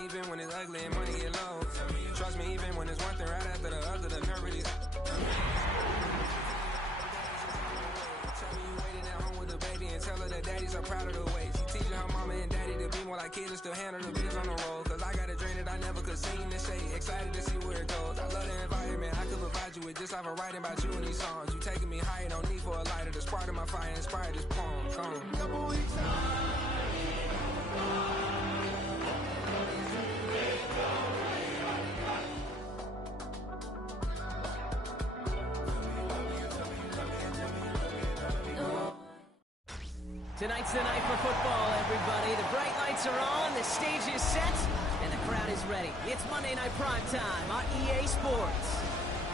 me even when it's ugly and money get low. Trust me even when it's one thing right after the other. The nerve of these. Tell me you waiting at home with the baby and tell her that daddy's so proud of the way. She teaching her mama and daddy to be more like kids and still handle the biz on the road. Cause I got a dream that I never could sing and say. Excited to see where it goes. I love the environment. I could provide you with just like I'm writing about you in these songs. You taking me higher, no need for a lighter. The spark of my fire inspired this poem. Come on. Couple weeks Tonight's the night for football, everybody. The bright lights are on, the stage is set, and the crowd is ready. It's Monday Night Prime Time on EA Sports.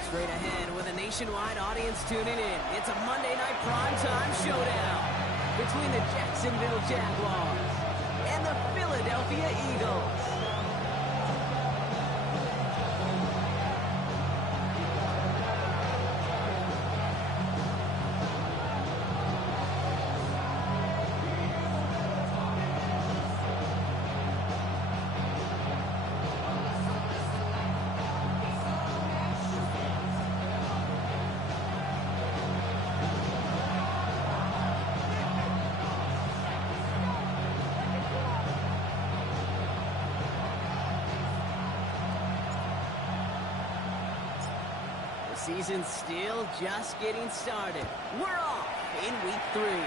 Straight ahead with a nationwide audience tuning in. It's a Monday Night Prime Time showdown between the Jacksonville Jaguars and the Philadelphia Eagles. Season's still just getting started. We're off in week 3. And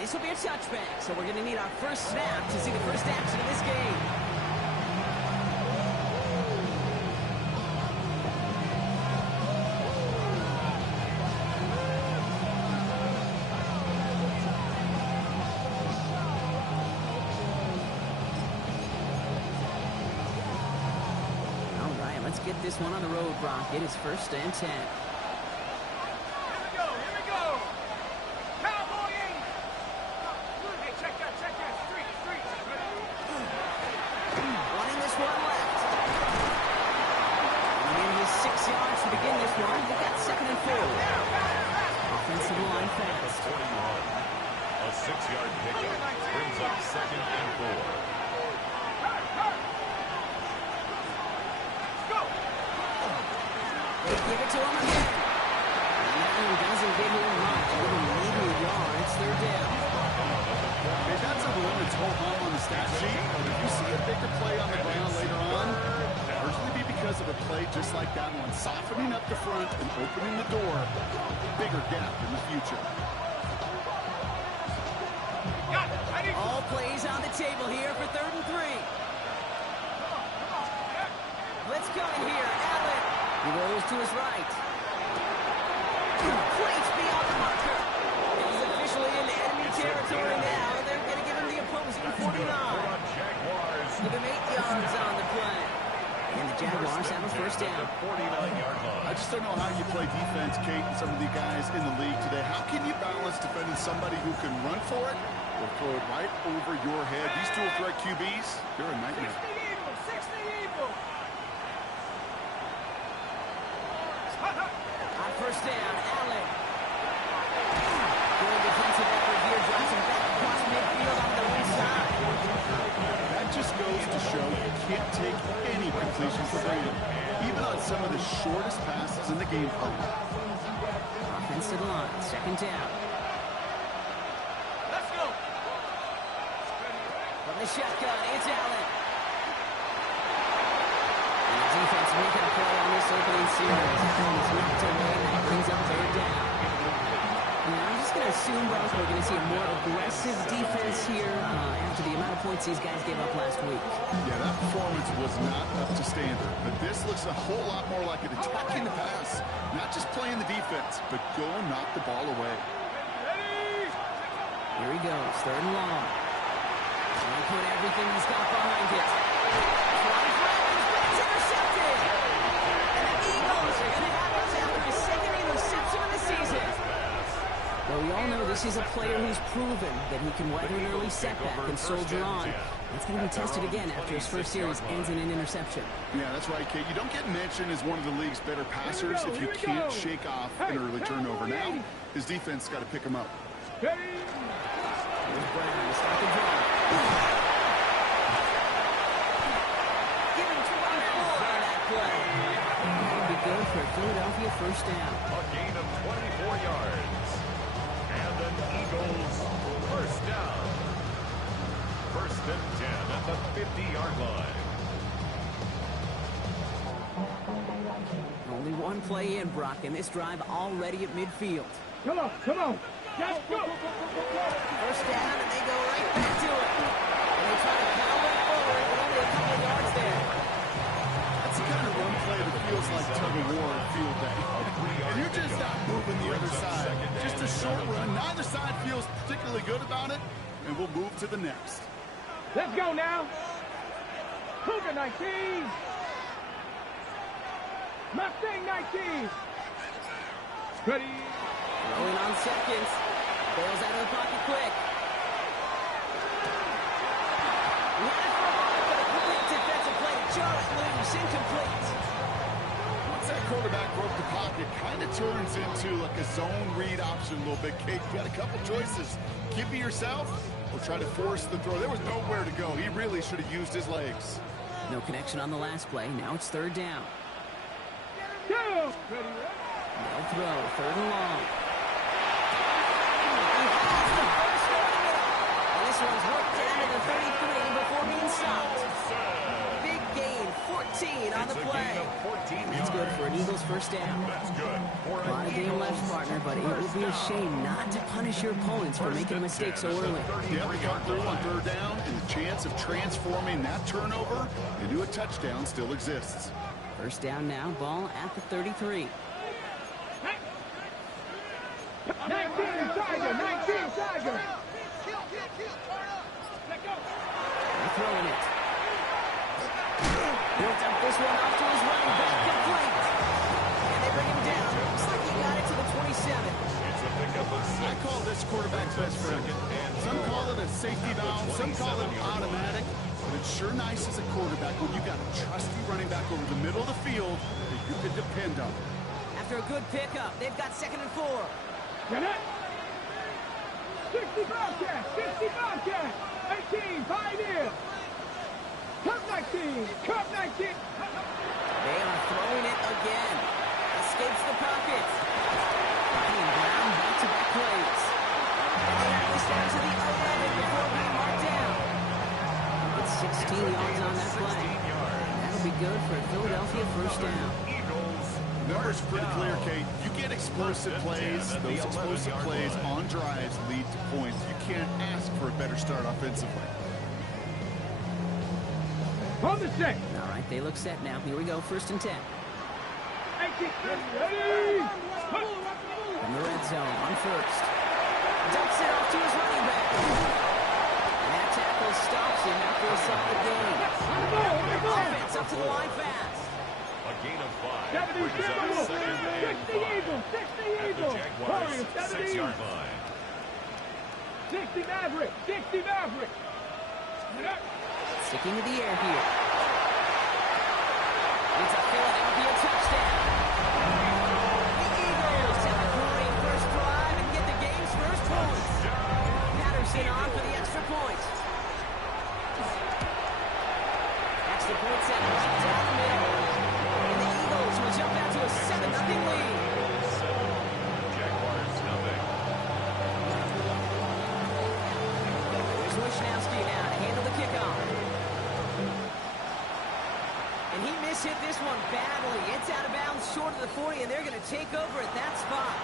this will be a touchback, so we're going to need our first snap to see the first action of this game. Let's get this one on the road, Brock. It is 1st and 10. Here we go. Cowboy Eagles. Hey, check that. Street. Wanting this one left. And in his 6 yards to begin this one. He got 2nd and 4. Offensive line fast. 41. A 6-yard pickup brings up 2nd and 4. Give it to him again. And that one doesn't give him much. A little meager yards. 3rd down. Hey, that's a one that's whole hum on the stat sheet. If you see a bigger play on the ground later on, largely be because of a play just like that one, softening up the front and opening the door. Bigger gap in the future. All plays on the table here for 3rd and 3. Let's go in here. Allen. He rolls to his right. Plates beyond the marker. He's officially in enemy territory now. They're going to give him the opposing 49. Give him 8 yards on the play. And the Jaguars have a first down. I just don't know how you play defense, Kate, and some of the guys in the league today. How can you balance defending somebody who can run for it or throw it right over your head? These dual threat QBs, they're a nightmare. 60 Eagles. On first down, Allen. Good defensive effort here, drives him back across midfield on the inside. That just goes to show you can't take any completion for granted, even on some of the shortest passes in the game plan. Offensive line, 2nd down. Let's go. From the shotgun, it's Allen. Defense making a play on this opening series. Allen is knocked away, and that brings up 3rd down. And I'm just going to assume, Brock, we're going to see a more aggressive defense here after the amount of points these guys gave up last week. Yeah, that performance was not up to standard, but this looks a whole lot more like it attacking the pass. Not just playing the defense, but go knock the ball away. Here he goes, 3rd and long. And put everything he's got behind it. Intercepted! And the Eagles are going to have us after his 2nd interception of the season. Well, we all know this is a player who's proven that he can weather an early setback and soldier on. It's going to be tested again after his first series ends in an interception. Yeah, that's right, Kate. You don't get mentioned as one of the league's better passers if you can't shake off an early turnover. Now, his defense got to pick him up. Here's Brown to start the drive. first down. A gain of 24 yards. And an Eagles first down. First and 10 at the 50-yard line. Only one play in, Brock, and this drive already at midfield. Come on, come on. Let's go. First down, and they go right back to it. And they try to power it forward, but only a couple of yards there. That's the kind of run play that feels like tug of war at field day. And you're just not moving the other side. Just a short run. Neither side feels particularly good about it, and we'll move to the next. Let's go now. Cougar 19. Mustang 19. Ready. Throwing on seconds. Bails out of the pocket quick. He had it for a moment, but a complete defensive play to jar it loose. Incomplete. Once that quarterback broke the pocket, kind of turns into like a zone read option a little bit. Kate, you got a couple choices. Keep it yourself or try to force the throw. There was nowhere to go. He really should have used his legs. No connection on the last play. Now it's third down. Go. Ready. No throw. Third and long. And this one's worked down to the 33 before being stopped. Big gain, 14 on the play. That's good for an Eagles first down. That's good. For A lot of game left, partner, but it would be a shame not to punish your opponents for making a mistake so early. Yeah, we got through on third down, and the chance of transforming that turnover into a touchdown still exists. First down now, ball at the 33. 19 Tiger. 19 Tiger. They're throwing it. Built up this one off to his running back, complete. And they bring him down. Looks like he got it to the 27. It's a pickup of 6. I call this quarterback's best friend. Some call it a safety valve, some call it automatic, but it's sure nice as a quarterback when you got a trusty running back over the middle of the field that you can depend on. After a good pickup, they've got 2nd and 4. Get it. 60 Bobcat. 60 Bobcat. 18 Pioneer. Cup 19. Cup 19. They are throwing it again. Escapes the pocket. Ryan Brown back-to-back plays. And they have this down to the 11 before being marked down. It's 16 yards on that play. That'll be good for a Philadelphia first down. Numbers pretty clear, Kate. You get explosive plays. Those explosive plays on drives lead to points. You can't ask for a better start offensively. On the set. All right, they look set now. Here we go, 1st and 10. 18. Ready. From the red zone on first. Dumps it off to his running back. And that tackle stops him after a solid gain. Offense up to the line fast. A gain of 5. 70 Brings up 2nd and 60 5. Eagles. 60 At the Eagles. Jaguars' 6-yard line. 60 Maverick. 60 Maverick. Sticking to the air here. It's a Philadelphia touchdown. The Eagles have a great first drive and get the game's first points. Patterson on for the extra point. Extra point settles down the middle. And the Eagles will jump out to a 7-0 lead. Jaguars nothing. Here's Wishnowski now to handle the kickoff. And he mishit this one badly. It's out of bounds short of the 40, and they're going to take over at that spot.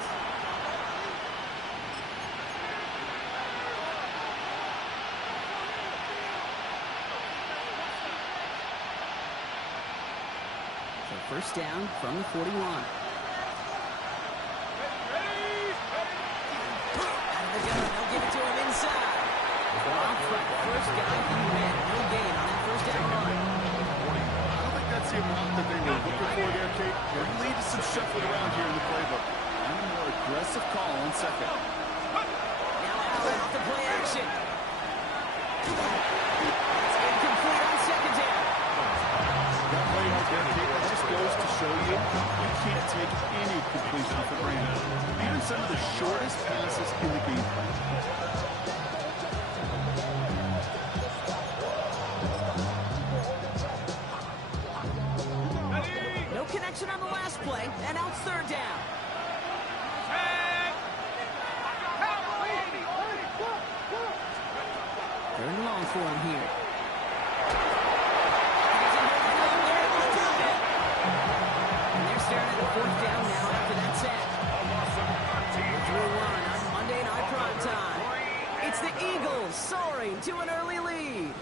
So first down from the 41. Out of the gun, they'll give it to him inside. Off front, first guy he met. No gain on that first down run. That's the amount that they were looking for there, Kate. We're going to lead to some shuffling around here in the playbook. And a more aggressive call on second. Now Allen off the play action. It's incomplete on second down. That play right there, Kate, that just goes to show you you can't take any completion for granted. Even some of the shortest passes in the game. No connection on the last play, and now it's third down. for him here. And they're staring at a fourth down now after that set. Through one on Monday Night Primetime. It's the Eagles soaring to an early lead.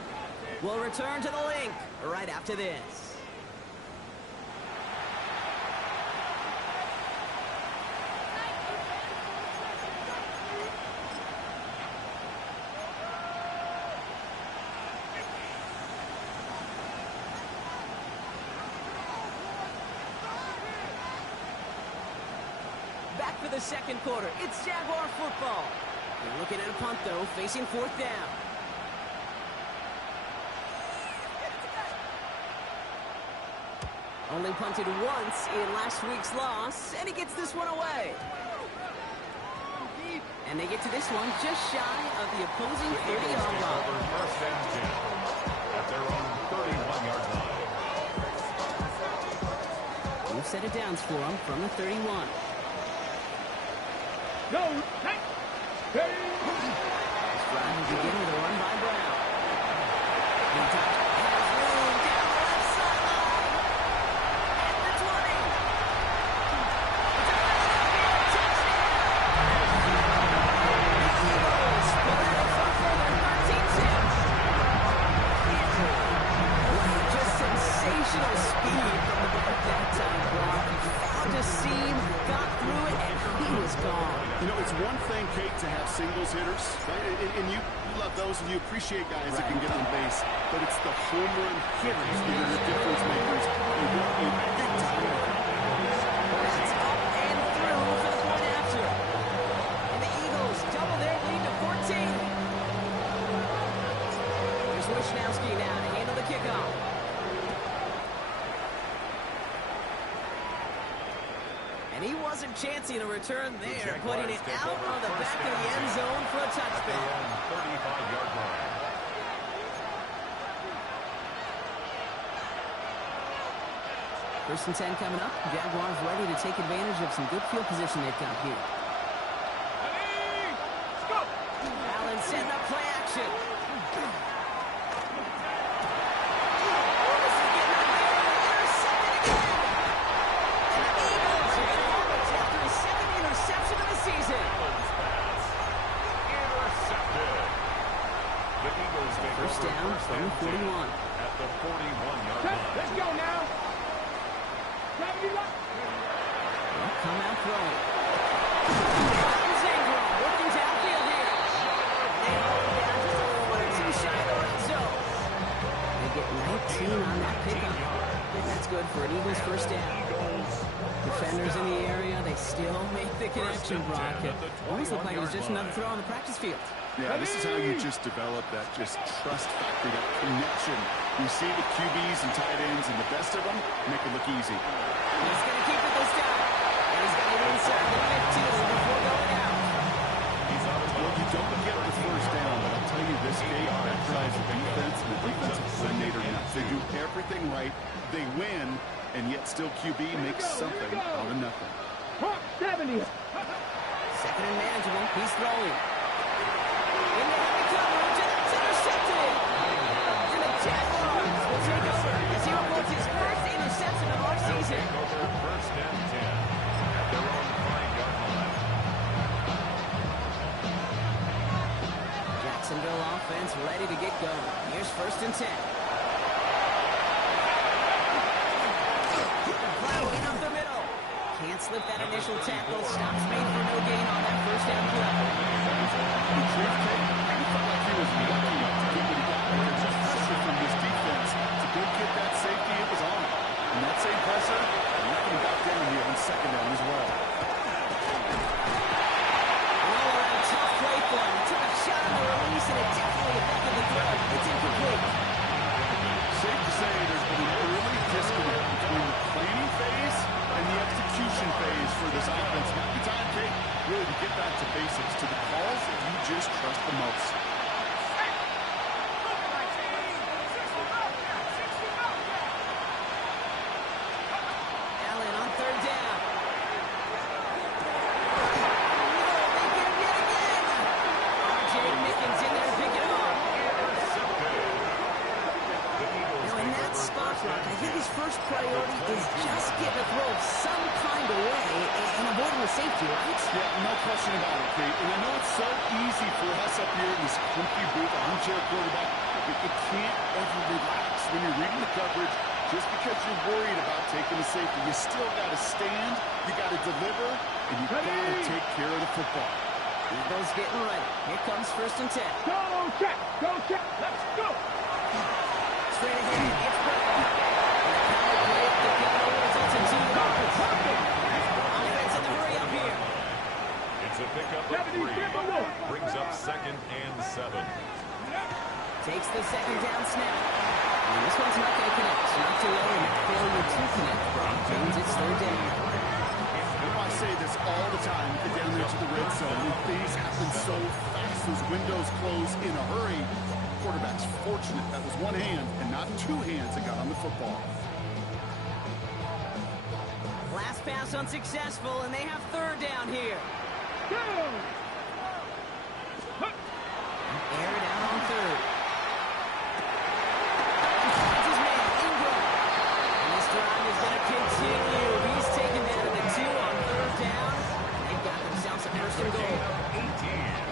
We'll return to the link right after this. Back for the second quarter. It's Jaguar football. They're looking at a punt, though, facing fourth down. Only punted once in last week's loss, and he gets this one away. And they get to this one just shy of the opposing 30-yard line. First and 10 at their own 31-yard line. We've set it downs for him from the 31. Go! Hey! This drive will begin with a run by Brown. And has room down the left sideline. At the 20. The Eagles pull it in for further 13-10. Wow, just sensational speed from the back that time, Brock. Found a seam, got through it, and he was gone. You know, it's one thing, Kate, to have singles hitters, right? And you love those, and you appreciate guys that can get on base. But it's the home run hitters that are the difference makers. They work a big time. That's up and through for the point after. And the Eagles double their lead to 14. Here's Wishnowski now to handle the kickoff. And he wasn't chancing a return there, putting it out on the back of the end zone for a touchdown. 35-yard line. First and 10 coming up. Jaguars ready to take advantage of some good field position they've got here. Let's go! Allen setting up play action. First down from the 41. At the 41-yard line. Let's go now! They'll come out throwing. Ingram working downfield here. They hold it down just a foot or two shy of the red zone. They get 19 on that pickup. And that's good for an Eagles first down. Defenders in the area, they still make the connection, Brock. It almost looked like it was just another throw on the practice field. Yeah, this is how you just develop that just trust factor, that connection. You see the QBs and tight ends, and the best of them make it look easy. He's going to keep it this time. And he's got it inside the 15 before going out. Well, you don't get the first down, but I'll tell you this game, that drives the defense, and the defensive coordinator nuts. They do everything right. They win, and yet still QB makes something out of nothing. 70. Second and manageable. He's throwing. In the heavy coverage, and it's intercepted. And the Jaguars will take over as he reports his first interception of our season. First and 10 at their own 5-yard line. Jacksonville offense ready to get going. Here's first and 10. Plowing up the middle. Can't slip that initial tackle. Stops made for no gain on that first down play. The truth, Kate, he felt like he was lucky to get what he got there. Just pressure from his defense to go get that safety. It was on. And that same pressure, knocking him back down here on second down as well. An all-around tough play for him. He took a shot on the release, and it definitely affected the throw. It's incomplete. Safe to say there's been an early disconnect between the planning phase and the execution phase for this offense. Now the time, Kate, really to get back to basics, to the calls that you just trust the most. Allen on third down. They get him yet again. R.J. Mickens in there to pick it off. think his first priority is just getting the throw some kind of way and avoiding the safety, right? Yeah, no question about it, Pete. And I know it's so easy for us up here in this comfy booth armchair quarterback, but you can't ever relax when you're reading the coverage just because you're worried about taking the safety. You still got to stand, you got to deliver, and you got to take care of the football. Eagles getting ready. Here comes 1st and 10. Go check, let's go. Straight ahead, it's Brown. And the power play up the gut results in 2 yards. Offense in the hurry up here. It's a pickup of 3. Brings up 2nd and 7. Takes the 2nd down snap. And this one's not going to connect. Not too well, and failure to connect. Brown Jones, it's 3rd down. I say this all the time, get down there to the red zone. And things happen so fast. Those windows close in a hurry. Quarterback's fortunate that was one hand and not 2 hands that got on the football. Last pass unsuccessful, and they have 3rd down here. Aired out on 3rd. Finds his man, Ingram. And this drive is going to continue. He's taken down to the 2 on 3rd down. They've got themselves a 1st and goal.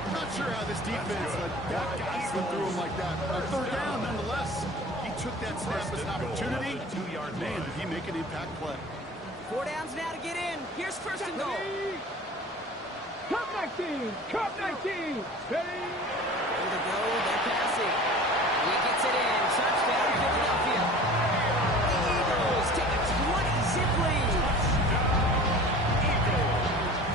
I'm not sure how this defense let that guy slip through him like that. On 3rd down, nonetheless. He took that snap as an opportunity. Man, did he make an impact play. 4 downs now to get in. Here's 1st and goal. Cup 19, Cup 19. Ready? Way to go, they're passing. He gets it in. Touchdown, Philadelphia. The Eagles take a 20-zip lead.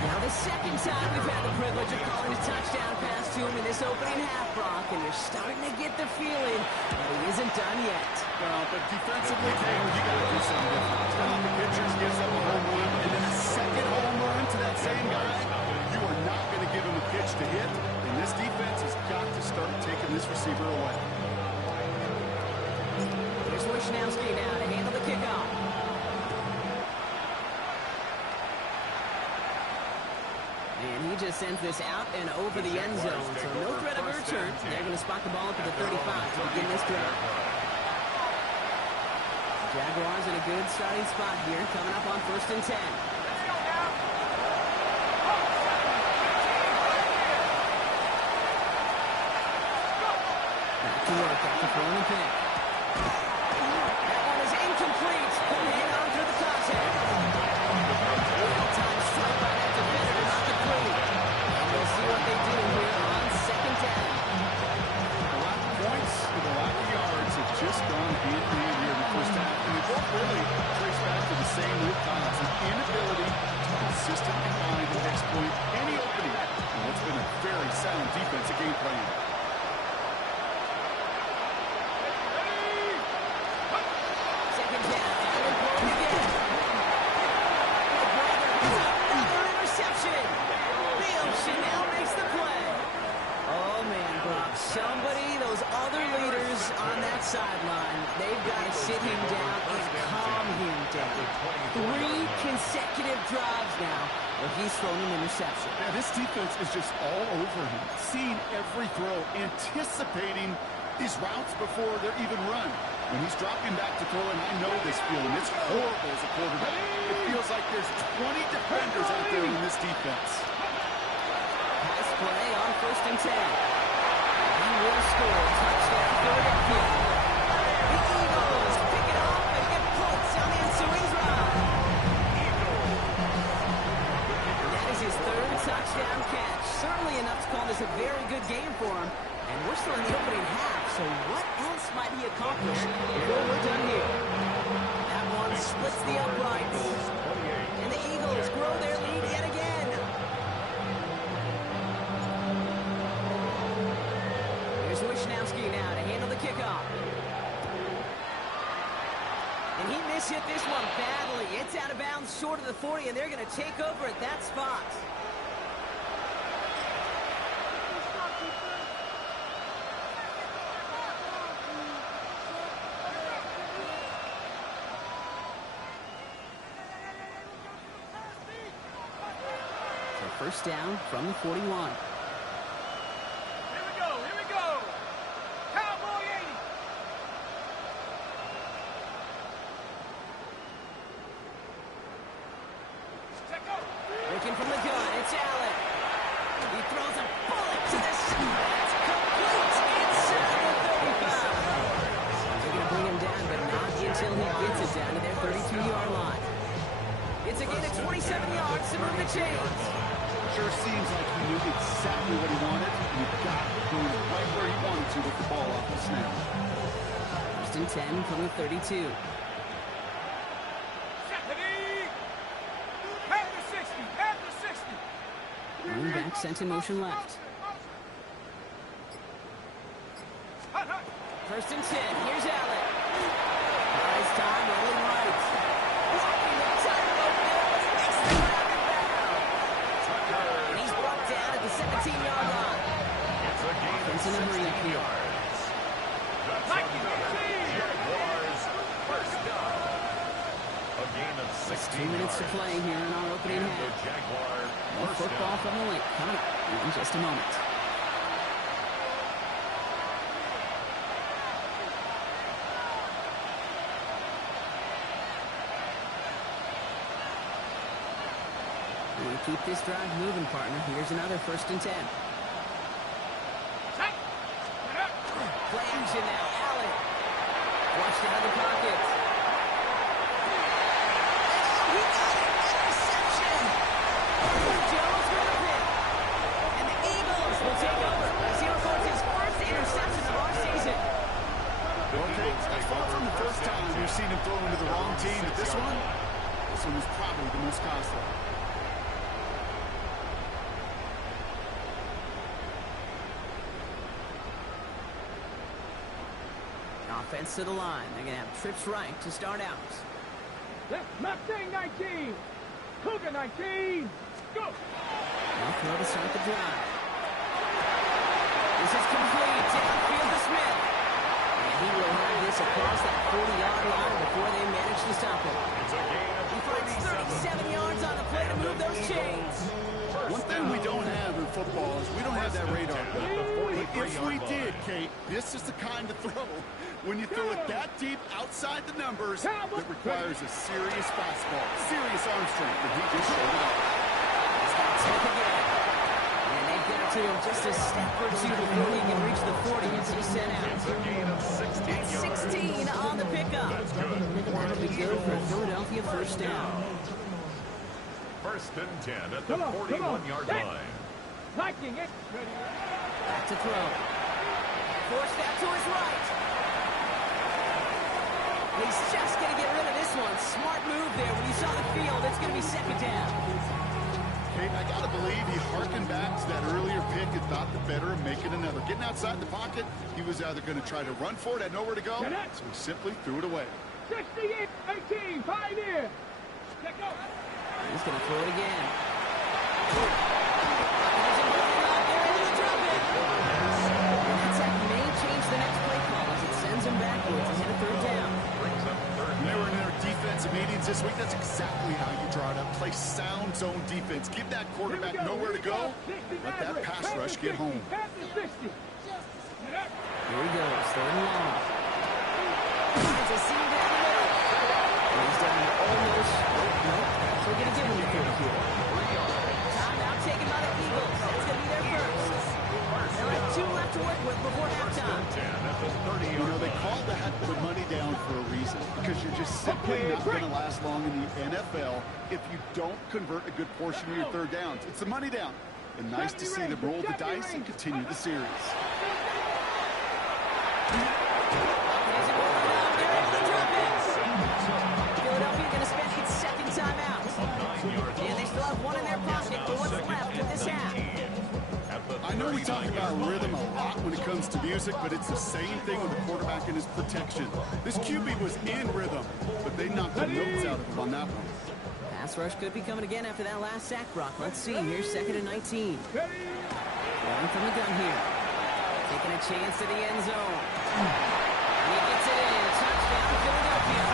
Now the 2nd time we've had the privilege of calling a touchdown pass to him in this opening half, Brock, and you're starting to get the feeling that he isn't done yet. Well, but defensively, Taylor, you got to do something different. Stop the pitchers, gives up a home run, and then a 2nd home run to that same guy. You are not going to give him a pitch to hit, and this defense has got to start taking this receiver away. Here's Wishnowski now to handle the kickoff. And he just sends this out and over the end zone. So no threat of a return. They're going to spot the ball up at the 35 to begin this drive. Jaguars in a good starting spot here, coming up on 1st and 10. Back to work after throwing a pick. That one is incomplete. Couldn't hang on through the contact. Well-timed strike by that defender, not the three. And we'll see what they do here on 2nd down. The lack of points and the lack of yards have just gone hand-in-hand here in the first half. And they both really trace back to the same root cause, an inability to consistently find and exploit any opening. And what's been a very sound defensive game plan. Somebody, those other leaders on that sideline, they've got to sit him down and calm him down. 3 consecutive drives now where he's thrown an interception. Yeah, this defense is just all over him, seeing every throw, anticipating these routes before they're even run. When he's dropping back to throw, and I know this feeling, it's horrible as a quarterback. It feels like there's 20 defenders out there in this defense. Pass play on 1st and 10. He will score. Touchdown, Philadelphia. The Eagles pick it up and get points on the ensuing drive. And that is his 3rd touchdown catch. Certainly enough to call this a very good game for him. And we're still in the opening half, so what else might he accomplish before we're done here? That one splits the uprights. And the Eagles grow their lead yet again. Wishnowski now to handle the kickoff. And he mishit this one badly. It's out of bounds short of the 40, and they're going to take over at that spot. So 1st down from the 41. gets it down to their 32-yard line. It's a gain of 27 yards to move the chains. Sure seems like he knew exactly what he wanted, and he got it going right where he wanted to with the ball off the snap. First and 10 from the 32. Running back sent in motion left. First and 10. Here's Allen. Nice time, rolling right. Blocking the tightrope there, but he makes the grab and bound. And he's brought down at the 17-yard line. It's a gain of 60 yards. That's another Jaguars first down. A gain of 60 2 minutes to play here in our opening The half. Jaguar More football from the link coming up in just a moment. We'll keep this drive moving, partner. Here's another first and 10. Play action now. Allen. Flushed out of the pocket. He got it. Interception. Jones with a pick. And the Eagles will take over as he records his first interception of our season. Okay, that's far from the first time we've seen him throw into the wrong team, but this one was probably the most costly. Offense to the line. They're going to have trips right to start out. Mustang 19. Cougar 19. Go. No throw to start the drive. This is complete. Downfield to Smith. And he will have this across that 40-yard line before they manage to stop him. He finds 37 yards on the play to move those chains. One thing we don't have in football is we don't have that radar. But if we did, Kate, this is the kind of throw. When you throw it that deep outside the numbers, it requires a serious fastball, serious arm strength, and he just showed it up. And they get it to him just a step or two before he can reach the 40 as he's sent out. It's a gain of 16 16 on the pickup. That'll be good for a Philadelphia first down. First and 10 at the 41-yard line. Liking it. Back to throw. Forced out to his right. He's just going to get rid of this one. Smart move there. When he saw the field, it's going to be second down. Kate, I got to believe he harkened back to that earlier pick and thought the better of making another. Getting outside the pocket, he was either going to try to run for it, had nowhere to go, so he simply threw it away. 68, 18, pioneer. Let go. He's going to throw it again. That sack may change the next play call as it sends him backwards ahead of third down. They were in their defensive meetings this week. That's exactly how you draw it up. Play sound zone defense. Give that quarterback nowhere to go. Let that pass rush get home. Here he goes, third and long. Finds a seam down the middle. And he's down to almost. Nope. We're going to give him the 30 here. Timeout taken by the Eagles. That's going to be their first. They'll have 2 left to work with before halftime. You know, they call that the money down for a reason, because you're just simply not going to last long in the NFL if you don't convert a good portion of your third downs. It's the money down. And nice to see them roll the dice and continue the series. Philadelphia going to spend its second timeout. And they still have one in their pocket for what's left of this half. I know we talk about rhythm a lot when it comes to music, but it's the same thing with the quarterback and his protection. This QB was in rhythm, but they knocked the notes out of him on that one. Pass rush could be coming again after that last sack, Brock. Let's see. Here's second and 19. Throwing from the gun here. Taking a chance to the end zone. And he gets it in. Touchdown, Philadelphia.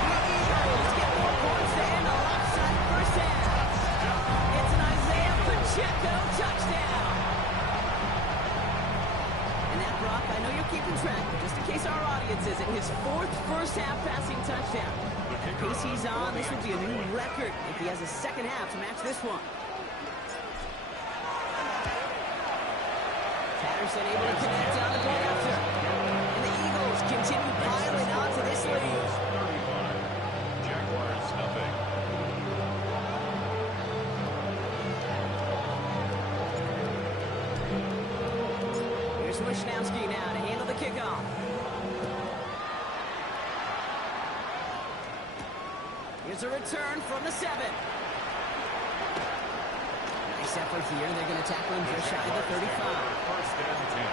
The Eagles get more points to end a lopsided first half. It's an Isaiah Pacheco touchdown. And that, Brock, I know you're keeping track, but just in case our audience isn't, his 4th first-half passing touchdown. The pace he's on, this would be a new record if he has a second half to match this one. Patterson able to connect on the play after. And the Eagles continue piling onto this lead. Gronkowski now to handle the kickoff. Here's a return from the 7. Nice effort here. They're going to tackle him just shy of the 35. First and 10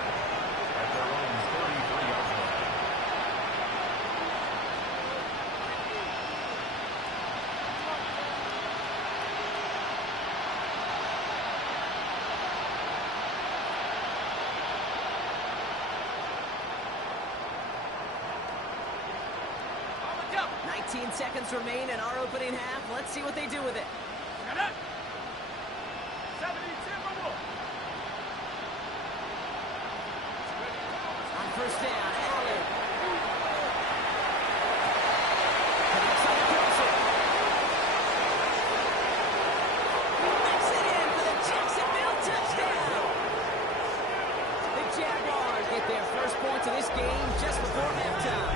at their own 33-yard line. On the jump. 19 seconds remain in our opening half. Let's see what they do with it. Got it. 70 Timberwolves. On first down, Allen. Outside crosser. Knocks it in for the Jacksonville touchdown. The Jaguars get their first points of this game just before halftime.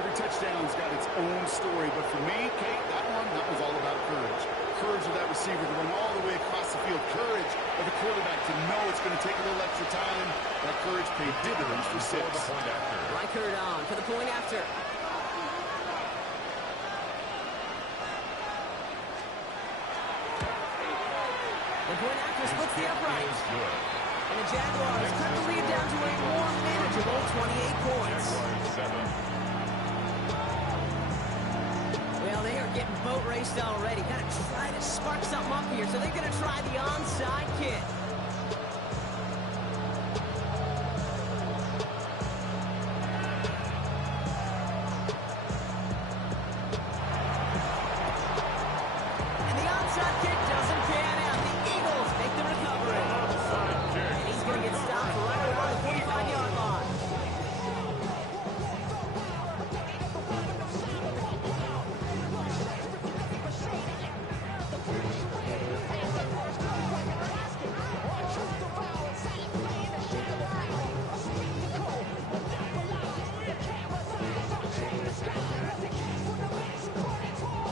Every touchdown's got its own story, but for me, Kate, that was all about courage. Courage of that receiver to run all the way across the field. Courage of the quarterback to know it's going to take a little extra time. That courage paid dividends for 6. Reichert on for the point after. The point after splits the uprights. And the Jaguars cut the lead down to a more manageable 28 points. Well, they are getting boat raced already. Got to try to spark something up here. So they're going to try the onside kick. And the onside kick doesn't pan out. The Eagles make the recovery. And he's going to get stopped right around the 45-yard line.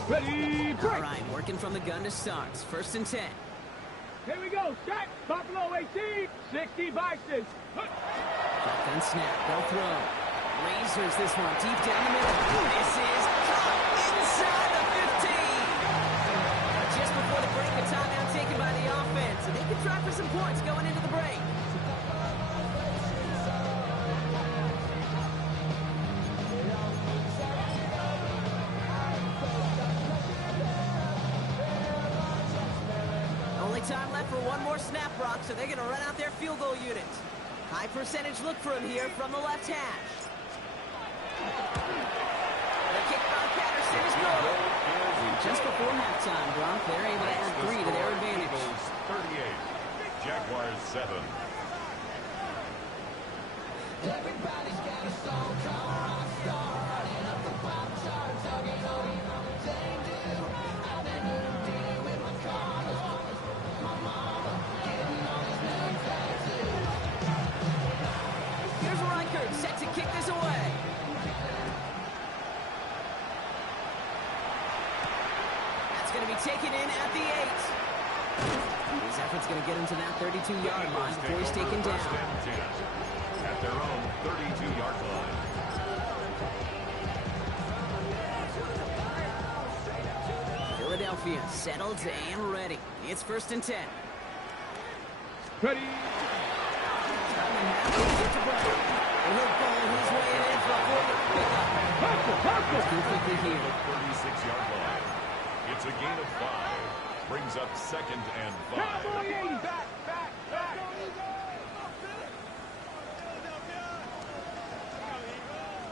Ready, break. All right, working from the gun to start. First and 10. Here we go. Set. Buffalo 18. 60 Bison. Shotgun snap, they'll throw. Razors this one deep down the middle. This is caught inside the 15. Just before the break, a timeout taken by the offense. And they can try for some points going into the break. Only time left for one more snap, Brock, so they're going to run out their field goal unit. High percentage look for him here from the left hash. The kick by Patterson is good. And just before halftime, Brock, they're able to add 3 to their advantage. Eagles 38, Jaguars 7. Everybody's got a song called Rockstar, running up the pop chart, tugging on everything do. I've been dealing with my car, my mama, getting all these new tattoos. Here's Reichert set to kick this away. That's going to be taken in at the 8. His effort's going to get him to that 32-yard line before he's taken down. First and 10 at their own 32-yard line. Philadelphia settled and ready. It's first and 10. Ready. He'll ball his way in for a 4-yard pickup. Too quickly here. 36-yard line. It's a gain of 5. Brings up second and 5. Cowboy 80. Back.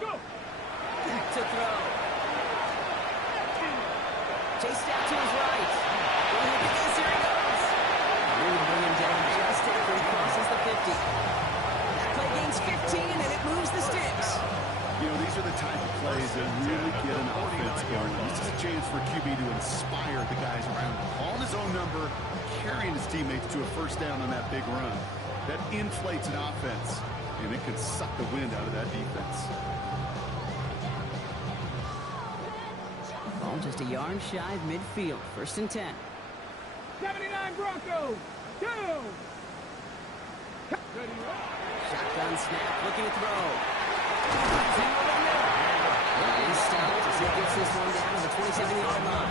Go. To throw. Chased out to his right. Here he goes. Really bring him down just after he crosses the 50. That play gains 15, and it moves the sticks. You know, these are the type of plays that really get an offense going. This is a chance for QB to inspire the guys around him. Calling his own number, carrying his teammates to a first down on that big run. That inflates an offense, and it can suck the wind out of that defense. Ball just a yard shy of midfield. First and 10. 79 Broncos. 2. Shotgun snap, looking to throw. He's stopped as he gets this one down to the 27-yard line.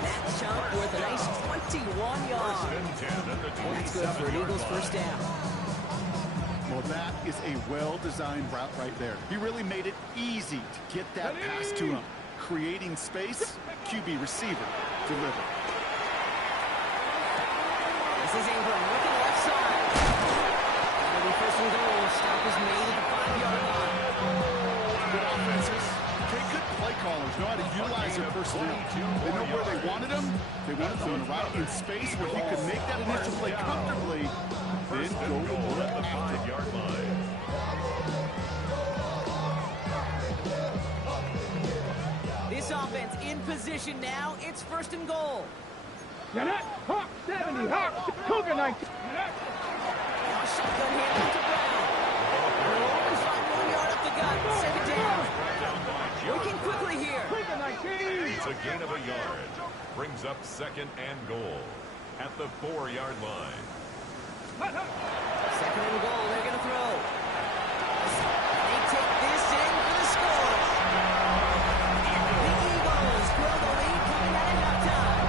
That chunk worth a nice 21 yards. That's good for an Eagles first down. Well, that is a well-designed route right there. He really made it easy to get that pass to him. Creating space, QB receiver, deliver. This is Ingram looking left side. That'll be first and goal. Stop is made at the 5-yard line. Good offenses. Okay, good play callers know how to utilize their personnel. They know where they wanted them. They wanted them on the route in space where he could make that initial play comfortably, then go to work after. This offense in position now. It's first and goal. Now that Hawk 70, Hawk Cougar 19. Now shotgun hand to Brown. He'll only find 1 yard up the gut. Second down. Working quickly here. Cougar 19. It's a gain of a yard. Brings up second and goal at the 4-yard line. Second and goal. They're going to throw. They take this in for the score. The Eagles grow the lead coming out at halftime.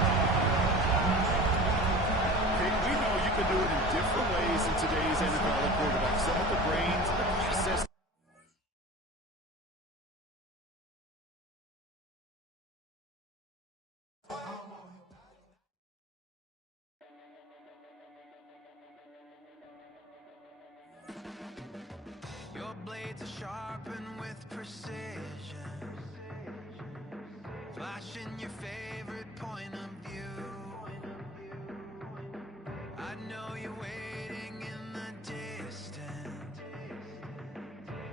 We know you can do it in different ways in today's NFL quarterback. Some of the brains, the process. Your blades are sharpened with precision, flashing your favorite point of view. I know you're waiting in the distance,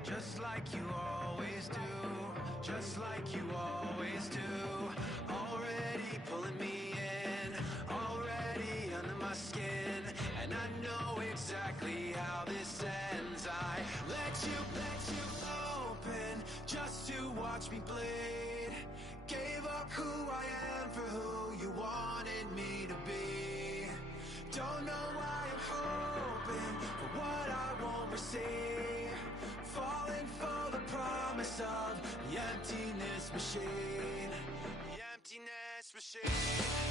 just like you always do, just like you always do. Already pulling me in, already under my skin, and I know exactly how this ends. I let you open just to watch me bleed. Gave up who I am for who you wanted me to be. Don't know why I'm hoping for what I won't receive. Falling for the promise of the emptiness machine. The emptiness machine.